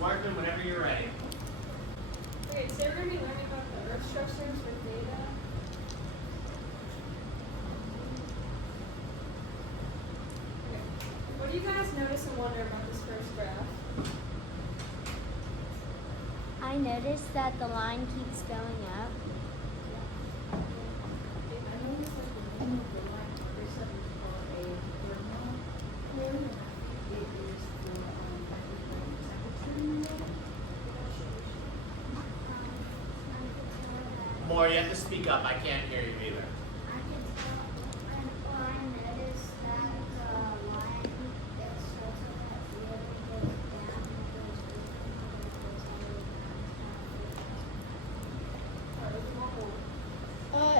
Markman, whenever you're ready. Okay, so we're going to be learning about the earth structures with data. Okay, what do you guys notice and wonder about this first graph? I noticed that the line keeps going up. More, you have to speak up. I can't hear you either.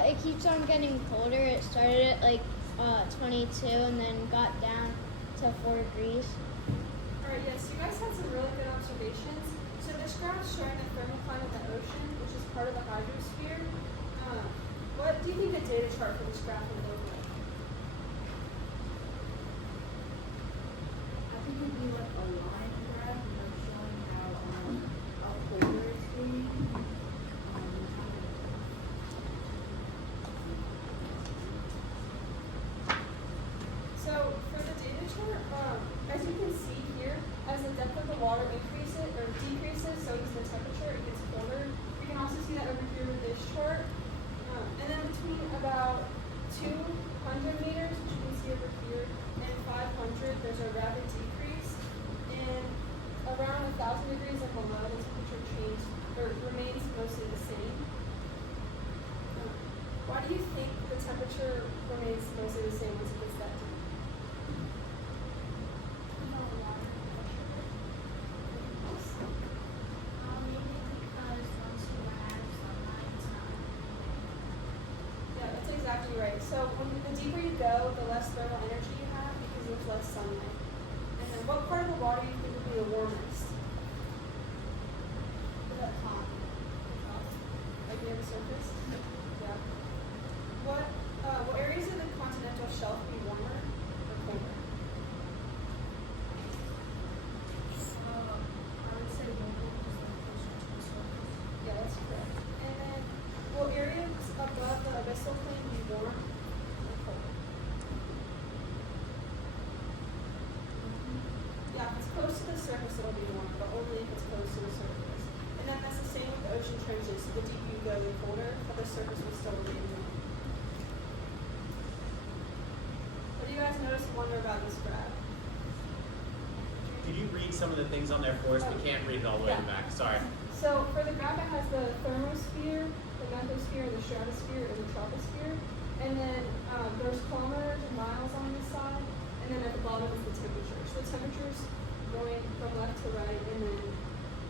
It keeps on getting colder. It started at like 22 and then got down to 4 degrees. Alright, yes, you guys had some really good observations. So this graph is showing the thermocline of the ocean, which is part of the hydrosphere. What do you think the data chart for this graph would look like? I think it'd be like a line graph, showing how colder it's getting. So for the data chart, as you can see here, as the depth of the water increases or decreases, so does the temperature. It gets colder. You can also see that over here with this chart. And then between about 200 meters, which you can see over here, and 500, there's a rapid decrease. And around 1,000 degrees and below, the temperature changes or remains mostly the same. Why do you think the temperature remains mostly the same once it gets that deep? Yeah, that's exactly right. So the deeper you go, the less thermal energy you have because there's less sunlight. And then what part of the water do you think would be the warmest? The top. Like near the surface? Yeah. What areas of the continental shelf would be warmer or colder? I would say local because they're closer to the surface. Yeah, that's correct. And then will areas above the abyssal plain be warm or cold? Yeah, if it's close to the surface, it'll be warm, but only if it's close to the surface. And then that's the same with the ocean trenches. So the deeper you go, the colder, but the surface will still remain warm. What do you guys notice and wonder about this graph? Could you read some of the things on there for us? We can't read it all the way to the back. Sorry. So for the graph, it has the thermosphere, the methosphere, the stratosphere, and the troposphere. And then there's kilometers and miles on this side. And then at the bottom is the temperature. So the temperature's going from left to right, and then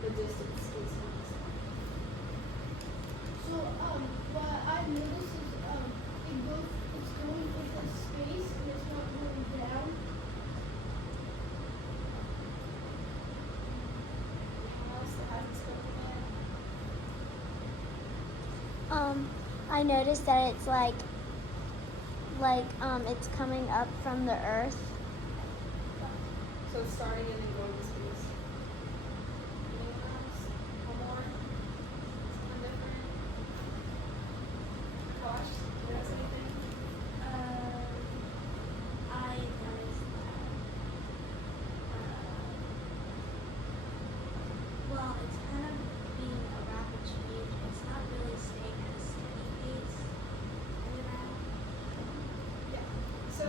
the distance is on this side. So what I've noticed is it's going with the space and it's not going down. Anyone else that hasn't spoken yet? I noticed that it's like it's coming up from the earth. So it's starting and then going to space. Anyone else? One more? Something different? Josh, do you have anything? I noticed that, well, it's kind of being a rapid change. It's not really staying at a steady pace. Yeah. So,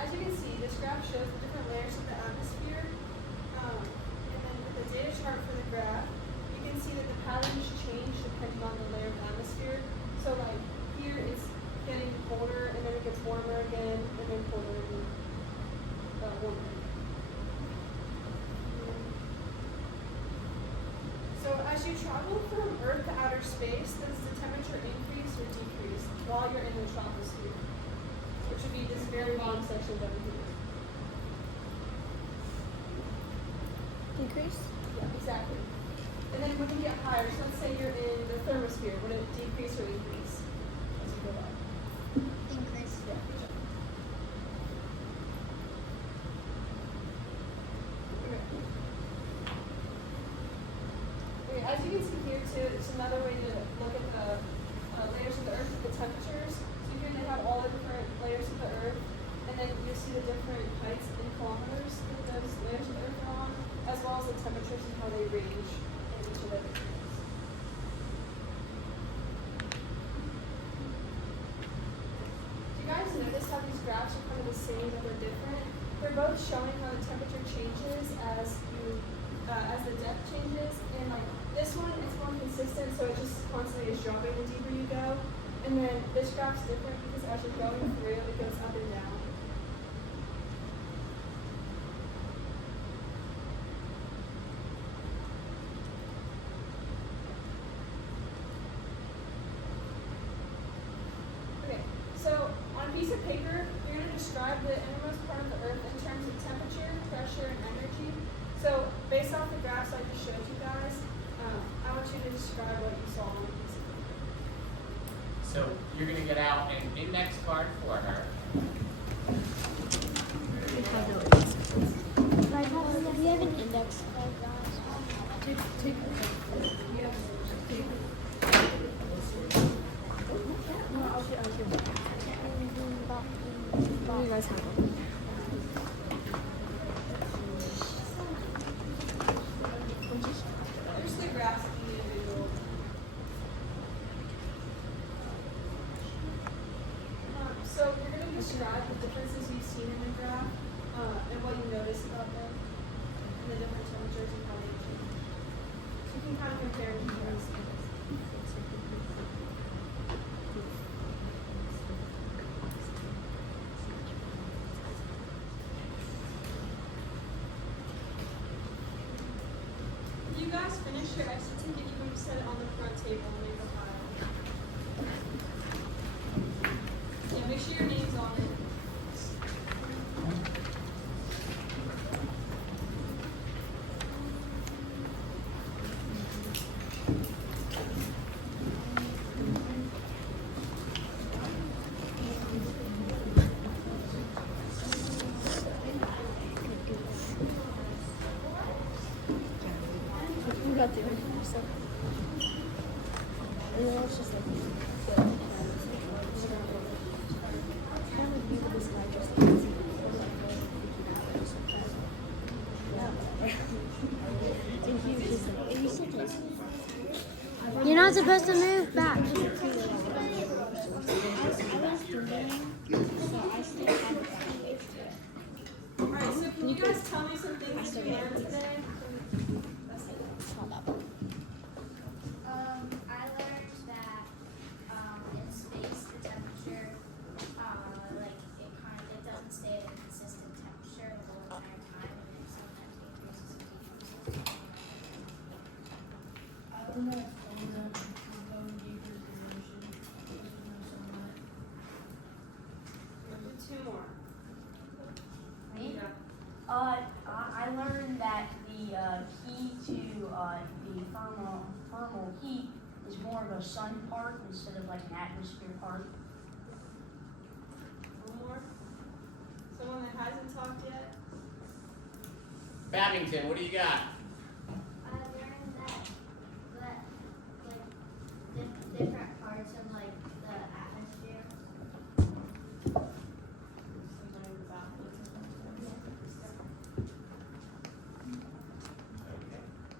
as you can see, this graph shows the different layers of the atmosphere. And then with the data chart for the graph, you can see that the patterns change depending on the layer of atmosphere. So, like here, it's getting colder, and then it gets warmer again, and then colder and warmer again. So, as you travel from Earth to outer space, does the temperature increase or decrease while you're in the troposphere? Which would be this very bottom section down here. Decrease? Yeah, exactly. And then when you get higher, so let's say you're in the thermosphere, would it decrease or increase as you go up? Increase. Yeah, good job. Okay. as you can see here too, it's another way to look at the layers of the earth, the temperatures. So here they have all the different layers of the earth, and then you see the different heights in kilometers that those layers of the earth are on, as well as the temperatures and how they range in each of the areas. Do you guys notice how these graphs are kind of the same but they're different? They're both showing how the temperature changes as the depth changes, and like this one it's more consistent, so it just constantly is dropping the deeper you go. And then this graph's different because as you're going through, it goes up and down. Okay, so on a piece of paper, you're going to describe the innermost part of the earth in terms of temperature, pressure, and energy. So based off the graphs I just showed you guys, I want you to describe what you saw on the piece of paper. So you're going to get out an index card for her. We have an index card, guys. You guys have one. There's the graphs of the individual. So you're going to describe the differences you've seen in the graph and what you notice about them and the different temperatures and how they change. So you can kind of compare the graphs. If you guys finish your exit ticket, you can set it on the front table and make a file. Yeah, make sure your name's on it. You got the stuff. And then it's just like You're not supposed to move back. Alright, so can you guys tell me some things that you learned today? I learned that in space the temperature, like it doesn't stay at a consistent temperature the whole entire time, and it sometimes increases and decreases. Two more. Me? Yeah. I learned that the key to the thermal heat is more of a sun part instead of like an atmosphere part. One more. Someone that hasn't talked yet. Babington, what do you got?